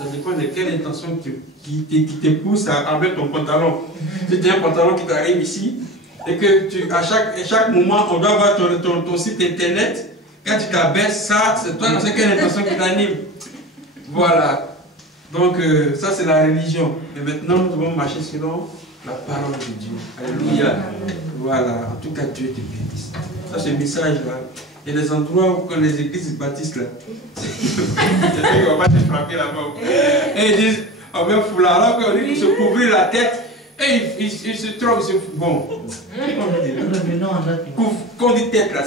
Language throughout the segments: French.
ça dépend de quelle intention qui te pousse à enlever ton pantalon. Si tu as un pantalon qui t'arrive ici, et que à chaque moment, on doit voir ton site internet, quand tu t'abaisses, ça, c'est toi, c'est quelle intention qui t'anime. Voilà. Donc, ça, c'est la religion. Et maintenant, nous devons marcher selon la parole de Dieu. Alléluia. Voilà. En tout cas, Dieu te bénisse. Ça, c'est le message-là. Il y a des endroits où, quand les églises baptisent là, on va te frapper là-bas. Et ils disent, on met foulard, alors qu'on dit qu'il se couvrir la tête, et il se trompe, il se fout. Bon. Quand on dit tête là,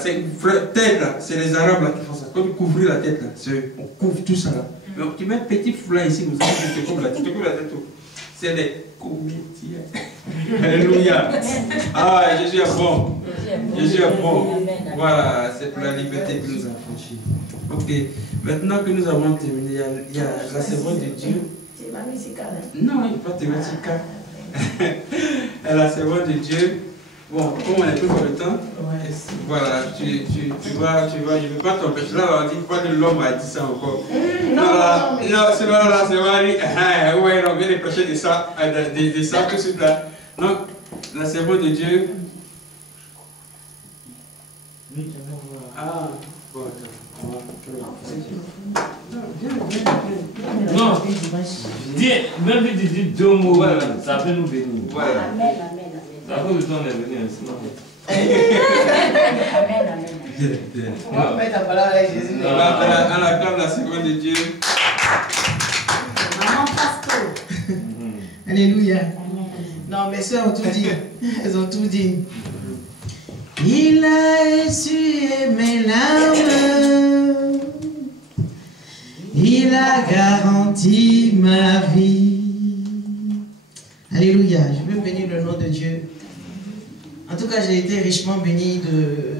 c'est les Arabes là qui font ça. Quand on couvre la tête là, on couvre tout ça là. Mais tu mets un petit foulard ici, vous savez, tu te couvres la tête. C'est des comédiens. Alléluia. Ah, Jésus est bon. Jésus est bon. Voilà, c'est pour la liberté que nous avons franchie. Ok, maintenant que nous avons terminé, il y a la servante de Dieu. C'est ma musicale. Non, il n'y a pas de musical. La servante de Dieu. Bon, comme on est plus pour le temps, voilà, tu vas, je ne veux pas t'empêcher. Là, on dit pas de l'homme a dit ça encore. Non, c'est là, c'est vrai. Ouais, on vient de prêcher de ça, de ça tout de suite là. Donc, la servante de Dieu. Ah, bon, non, dis, même si tu dis deux mots, voilà, ça peut nous bénir. Voilà. Amen, amen. Ça peut nous donner venir, sinon. Amen, amen. On va mettre la parole avec Jésus. On acclame la servante de Dieu. Maman Pasteur. Alléluia. Non, mes soeurs ont tout dit. Elles ont tout dit. Il a essuyé mes larmes. Il a garanti ma vie. Alléluia. Je veux bénir le nom de Dieu. En tout cas, j'ai été richement béni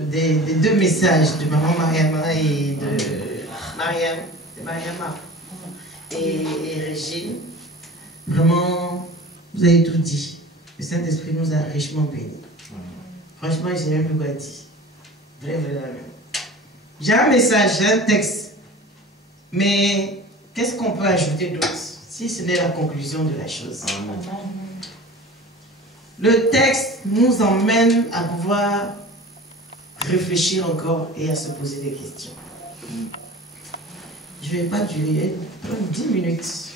des deux messages de maman Mariama et de Mariama et Régine. Vraiment, vous avez tout dit. Le Saint-Esprit nous a richement bénis. Franchement, je ne sais même plus quoi dire. Vraiment. J'ai un message, j'ai un texte. Mais qu'est-ce qu'on peut ajouter d'autre si ce n'est la conclusion de la chose? Le texte nous emmène à pouvoir réfléchir encore et à se poser des questions. Je ne vais pas durer 10 minutes.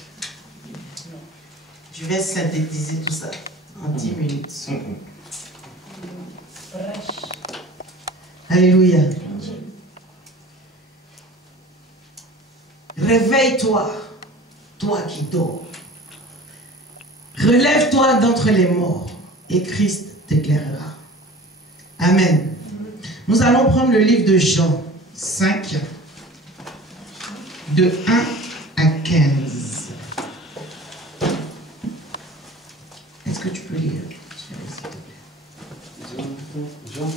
Je vais synthétiser tout ça en 10 minutes. Alléluia. Réveille-toi, toi qui dors. Relève-toi d'entre les morts et Christ t'éclairera. Amen. Nous allons prendre le livre de Jean 5, de 1 à 15. Est-ce que tu peux lire? Jean,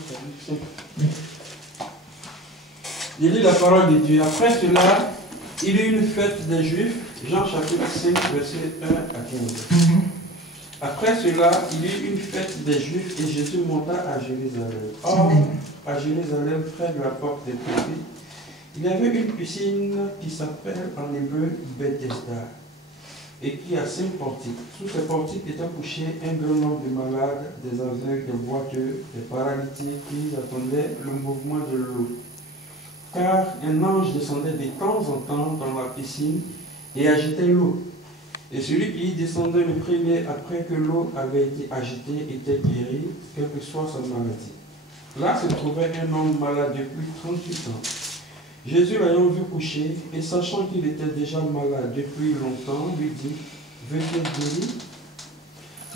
oui. Il lit la parole de Dieu. Après cela, il y eut une fête des Juifs. Jean chapitre 5, verset 1 à 15. Après cela, il y eut une fête des Juifs et Jésus monta à Jérusalem. Or, à Jérusalem, près de la porte des Prêtres, il y avait une piscine qui s'appelle en hébreu Bethesda et qui a 5 portiques. Sous ces portiques étaient couchés un grand nombre de malades, des aveugles, des boiteux, des paralytiques qui attendaient le mouvement de l'eau. Car un ange descendait de temps en temps dans la piscine et agitait l'eau. Et celui qui y descendait le premier, après que l'eau avait été agitée, était guéri, quelle que soit sa maladie. Là se trouvait un homme malade depuis 38 ans. Jésus l'ayant vu coucher, et sachant qu'il était déjà malade depuis longtemps, lui dit, « Veux-tu être guéri ?»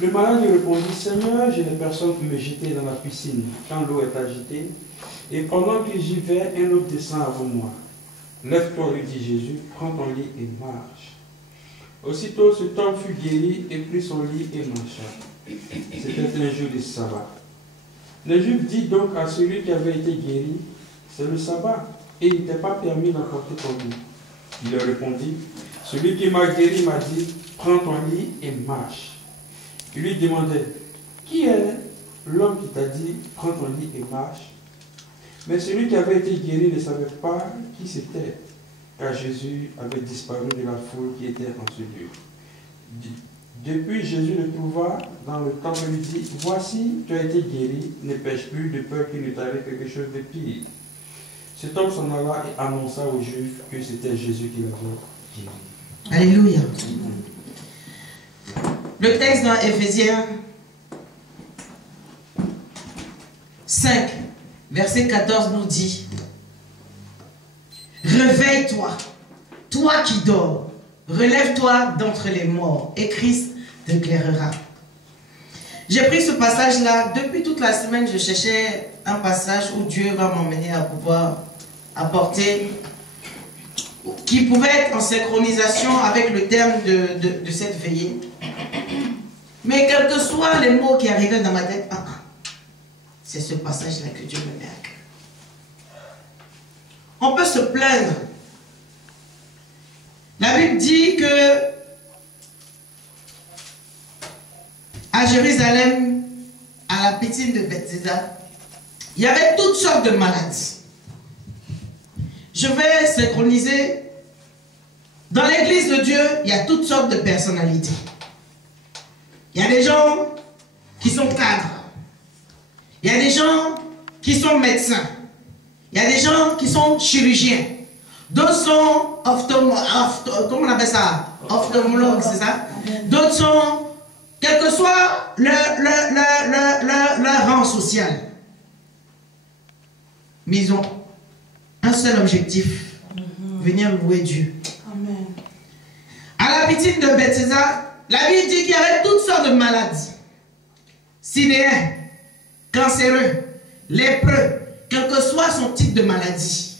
Le malade lui répondit, « Seigneur, je n'ai personne pour me jeter dans la piscine quand l'eau est agitée, et pendant que j'y vais, un autre descend avant moi. Lève-toi, lui dit Jésus, prends ton lit et marche. » Aussitôt, cet homme fut guéri et prit son lit et marcha. C'était un jour de sabbat. Le juif dit donc à celui qui avait été guéri, « C'est le sabbat, et il n'était pas permis d'emporter ton lit. » Il leur répondit, « Celui qui m'a guéri m'a dit, prends ton lit et marche. » Il lui demandait, « Qui est l'homme qui t'a dit, prends ton lit et marche ?» Mais celui qui avait été guéri ne savait pas qui c'était, car Jésus avait disparu de la foule qui était en ce lieu. Depuis, Jésus le trouva dans le temple et lui dit, « Voici, tu as été guéri, ne pêche plus de peur qu'il ne t'arrive quelque chose de pire. » Cet homme s'en alla et annonça aux Juifs que c'était Jésus qui l'avait guéri. Alléluia. Le texte dans Éphésiens 5, verset 14 nous dit, « Réveille-toi, toi qui dors, relève-toi d'entre les morts, et Christ t'éclairera. » J'ai pris ce passage-là, depuis toute la semaine, je cherchais un passage où Dieu va m'emmener à pouvoir apporter, qui pouvait être en synchronisation avec le thème de cette veillée. Mais quels que soient les mots qui arrivaient dans ma tête, c'est ce passage-là que Dieu me met à cœur. On peut se plaindre. La Bible dit que à Jérusalem, à la piscine de Bethesda, il y avait toutes sortes de maladies. Je vais synchroniser. Dans l'église de Dieu, il y a toutes sortes de personnalités. Il y a des gens qui sont cadres. Il y a des gens qui sont médecins. Il y a des gens qui sont chirurgiens. D'autres sont comment on appelle ça? Ophtalmologues, c'est ça? D'autres sont, quel que soit leur rang social. Mais ils ont un seul objectif, venir louer Dieu. Amen. À la piscine de Bethesda, la Bible dit qu'il y avait toutes sortes de maladies. Sidéens, cancéreux, lépreux, quel que soit son type de maladie.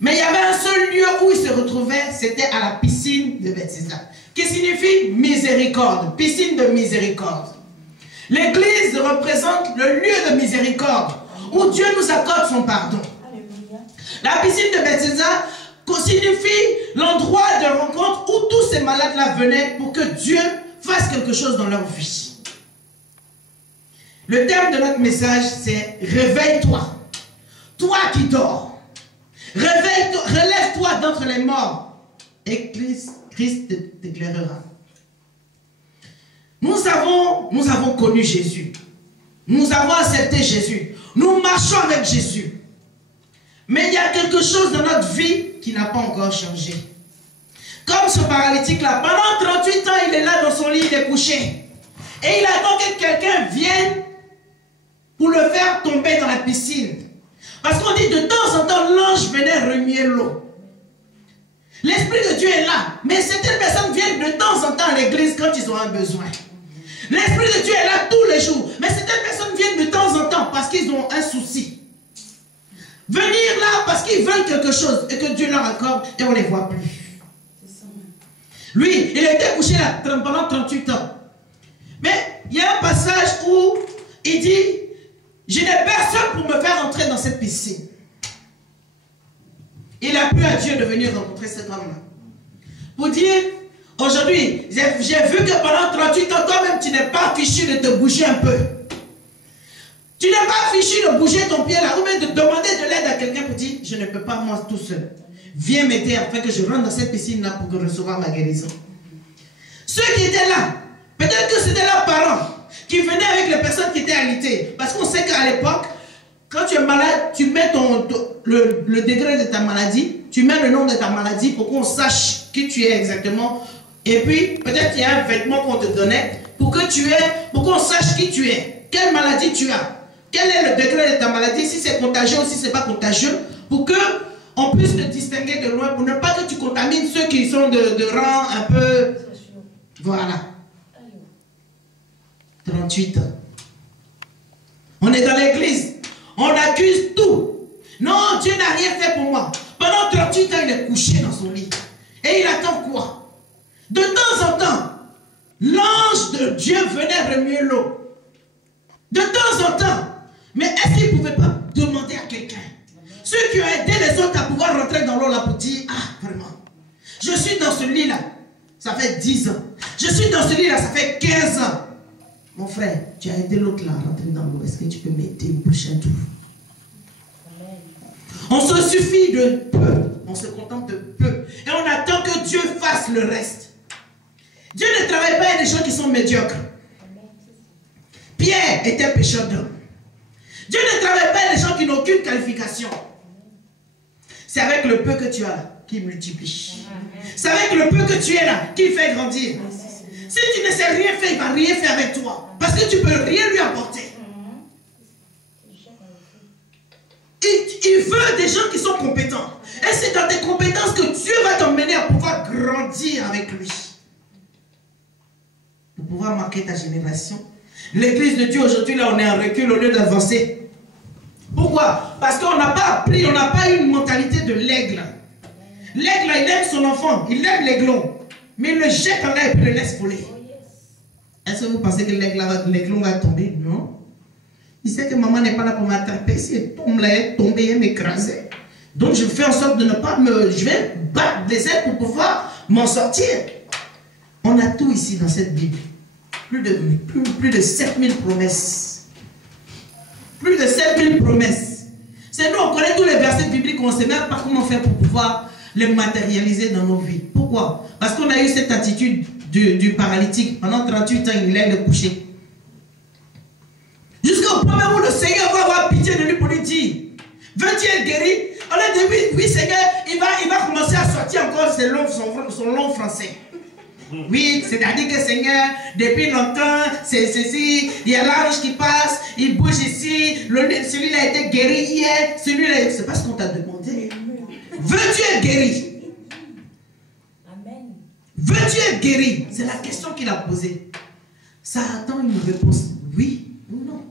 Mais il y avait un seul lieu où il se retrouvait, c'était à la piscine de Bethesda, qui signifie miséricorde, piscine de miséricorde. L'église représente le lieu de miséricorde, où Dieu nous accorde son pardon. Alléluia. La piscine de Bethesda signifie l'endroit de rencontre où tous ces malades-là venaient pour que Dieu fasse quelque chose dans leur vie. Le thème de notre message, c'est « Réveille-toi, toi qui dors. Réveille-toi, relève-toi d'entre les morts, et Christ t'éclairera. » Nous avons connu Jésus. Nous avons accepté Jésus. Nous marchons avec Jésus. Mais il y a quelque chose dans notre vie qui n'a pas encore changé. Comme ce paralytique-là, pendant 38 ans, il est là dans son lit, il est couché. Et il attend que quelqu'un vienne pour le faire tomber dans la piscine. Parce qu'on dit de temps en temps, l'ange venait remuer l'eau. L'Esprit de Dieu est là. Mais certaines personnes viennent de temps en temps à l'église quand ils ont un besoin. L'Esprit de Dieu est là tous les jours. Mais certaines personnes viennent de temps en temps parce qu'ils ont un souci. Venir là parce qu'ils veulent quelque chose et que Dieu leur accorde et on ne les voit plus. Lui, il était couché là pendant 38 ans. Mais il y a un passage où il dit, je n'ai personne pour me faire entrer dans cette piscine. Il a plu à Dieu de venir rencontrer cet homme-là. Pour dire, aujourd'hui, j'ai vu que pendant 38 ans, toi-même, tu n'es pas fichu de te bouger un peu. Tu n'es pas fichu de bouger ton pied là, ou même de demander de l'aide à quelqu'un pour dire, je ne peux pas moi tout seul. Viens m'aider afin que je rentre dans cette piscine là pour recevoir ma guérison. Ceux qui étaient là, peut-être que c'était leurs parents qui venaient avec les personnes qui étaient alitées. Parce qu'on sait qu'à l'époque, quand tu es malade, tu mets le degré de ta maladie, tu mets le nom de ta maladie pour qu'on sache qui tu es exactement. Et puis, peut-être qu'il y a un vêtement qu'on te donnait pour qu'on sache qui tu es, quelle maladie tu as. Quel est le degré de ta maladie, si c'est contagieux ou si ce n'est pas contagieux, pour qu'on puisse te distinguer de loin, pour ne pas que tu contamines ceux qui sont de rang un peu... Voilà. 38 ans. On est dans l'église. On accuse tout. Non, Dieu n'a rien fait pour moi. Pendant 38 ans, il est couché dans son lit. Et il attend quoi? De temps en temps, l'ange de Dieu venait remuer l'eau. De temps en temps. Mais est-ce qu'il ne pouvait pas demander à quelqu'un? Ceux qui ont aidé les autres à pouvoir rentrer dans l'eau là pour dire, ah, vraiment, je suis dans ce lit-là, ça fait 10 ans. Je suis dans ce lit-là, ça fait 15 ans. Mon frère, tu as aidé l'autre là à rentrer dans l'eau. Est-ce que tu peux m'aider au prochain tour? On se suffit de peu On se contente de peu. Et on attend que Dieu fasse le reste. Dieu ne travaille pas avec des gens qui sont médiocres. Pierre était pécheur d'homme. Dieu ne travaille pas avec des gens qui n'ont aucune qualification. C'est avec le peu que tu as qui multiplie. C'est avec le peu que tu es là qui fait grandir. Si tu ne sais rien faire, il ne va rien faire avec toi. Parce que tu ne peux rien lui apporter. Il veut des gens qui sont compétents. Et c'est dans tes compétences que Dieu va t'emmener à pouvoir grandir avec lui. Pour pouvoir marquer ta génération. L'église de Dieu aujourd'hui, là, on est en recul au lieu d'avancer. Pourquoi? Parce qu'on n'a pas appris, on n'a pas eu une mentalité de l'aigle. L'aigle, il aime son enfant, il aime l'aiglon. Mais il le jette en l'air et puis le laisse voler. Est-ce que vous pensez que l'aiglon va tomber? Non. Il sait que maman n'est pas là pour m'attraper. Si elle tombe là, elle tombe et elle m'écraser. Donc je fais en sorte de ne pas me... Je vais battre les ailes pour pouvoir m'en sortir. On a tout ici dans cette Bible. Plus de 7000 promesses. Plus de 7000 promesses. C'est nous, on connaît tous les versets bibliques, on ne sait même pas comment faire pour pouvoir les matérialiser dans nos vies. Pourquoi? Parce qu'on a eu cette attitude du paralytique. Pendant 38 ans, il est le coucher. Jusqu'au point où le Seigneur va avoir pitié de lui pour lui dire, veux-tu être guéri? On a dit oui Seigneur, il va commencer à sortir encore son long français. Oui, c'est-à-dire que Seigneur, depuis longtemps, c'est ceci, il y a l'ange qui passe, il bouge ici, celui-là a été guéri hier, celui-là, c'est pas ce qu'on t'a demandé. Veux-tu être guéri? Amen. Veux-tu être guéri? C'est la question qu'il a posée. Ça attend une réponse, oui ou non.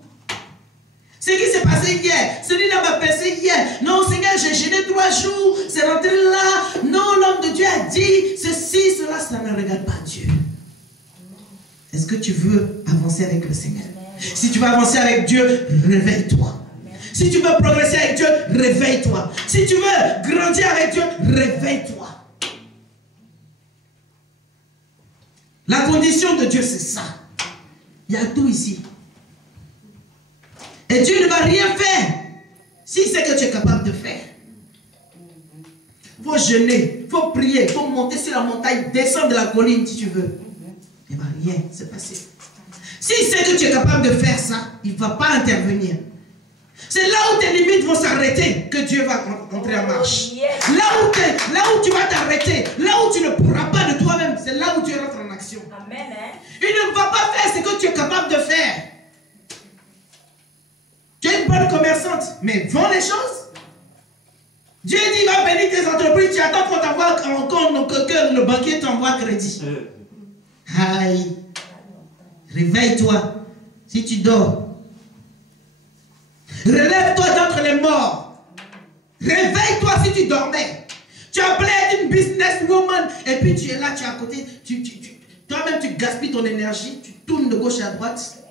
Ce qui s'est passé hier, celui-là m'a passé hier. Non, Seigneur, j'ai gêné 3 jours, c'est rentré là. Non, l'homme de Dieu a dit ceci, cela, ça ne regarde pas Dieu. Est-ce que tu veux avancer avec le Seigneur? Si tu veux avancer avec Dieu, réveille-toi. Si tu veux progresser avec Dieu, réveille-toi. Si tu veux grandir avec Dieu, réveille-toi. La condition de Dieu, c'est ça. Il y a tout ici. Et Dieu ne va rien faire si c'est que tu es capable de faire. Il faut jeûner, il faut prier, il faut monter sur la montagne, descendre de la colline si tu veux. Il ne va rien se passer. Si c'est que tu es capable de faire ça, il ne va pas intervenir. C'est là où tes limites vont s'arrêter que Dieu va entrer en marche. Là où tu vas t'arrêter, là où tu ne pourras pas de toi-même, c'est là où tu rentres en action. Amen, hein? Il ne va pas faire ce que tu es capable de faire. Tu es une bonne commerçante, mais vends les choses. Dieu dit, il va bénir tes entreprises, tu attends qu'on t'envoie que le banquier t'envoie crédit. Aïe. Réveille-toi. Si tu dors, relève-toi d'entre les morts. Réveille-toi si tu dormais. Tu as appelé une businesswoman et puis tu es là, tu es à côté. Toi-même, tu gaspilles ton énergie, tu tournes de gauche à droite.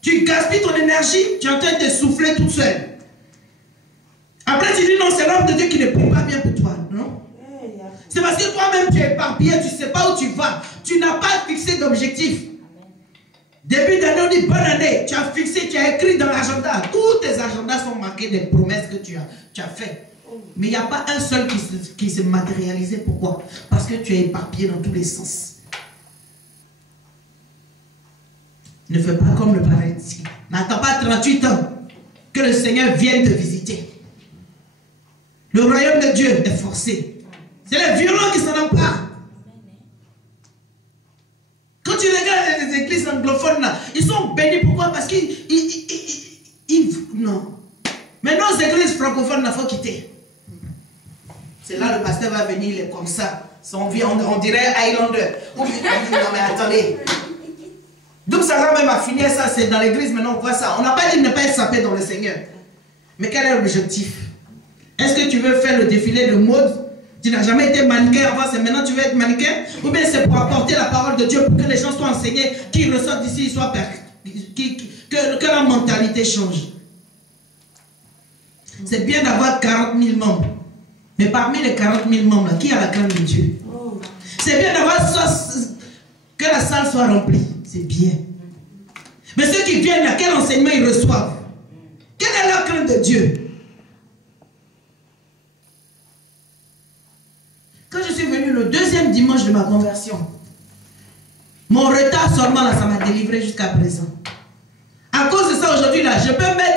Tu gaspilles ton énergie, tu es en train de souffler toute seule. Après, tu dis non, c'est l'homme de Dieu qui ne prie pas bien pour toi, non? C'est parce que toi-même, tu es éparpillé, tu ne sais pas où tu vas. Tu n'as pas fixé d'objectif. Début d'année, on dit bonne année. Tu as fixé, tu as écrit dans l'agenda. Tous tes agendas sont marqués des promesses que tu as faites. Mais il n'y a pas un seul qui s'est matérialisé. Pourquoi? Parce que tu es éparpillé dans tous les sens. Ne fais pas comme le paralytique. N'attends pas 38 ans que le Seigneur vienne te visiter. Le royaume de Dieu est forcé. C'est les violents qui s'en emparent. Quand tu regardes les églises anglophones là, ils sont bénis. Pourquoi? Parce qu'ils... non. Mais nos églises francophones, il faut quitter. C'est là le pasteur va venir, il est comme ça. On dirait Highlander. Non mais attendez. Donc ça va même à finir ça, c'est dans l'église maintenant on voit ça. On n'a pas dit de ne pas être sapé dans le Seigneur. Mais quel est l'objectif? Est-ce que tu veux faire le défilé de mode? Tu n'as jamais été mannequin avant, c'est maintenant tu veux être mannequin? Ou bien c'est pour apporter la parole de Dieu pour que les gens soient enseignés, qu'ils ressortent d'ici, que leur mentalité change. C'est bien d'avoir 40 000 membres. Mais parmi les 40 000 membres, là, qui a la crainte de Dieu? C'est bien d'avoir que la salle soit remplie. C'est bien. Mais ceux qui viennent là, quel enseignement ils reçoivent? Quelle est leur crainte de Dieu? deuxième dimanche de ma conversion. Mon retard seulement là, ça m'a délivré jusqu'à présent. À cause de ça, aujourd'hui là, je peux mettre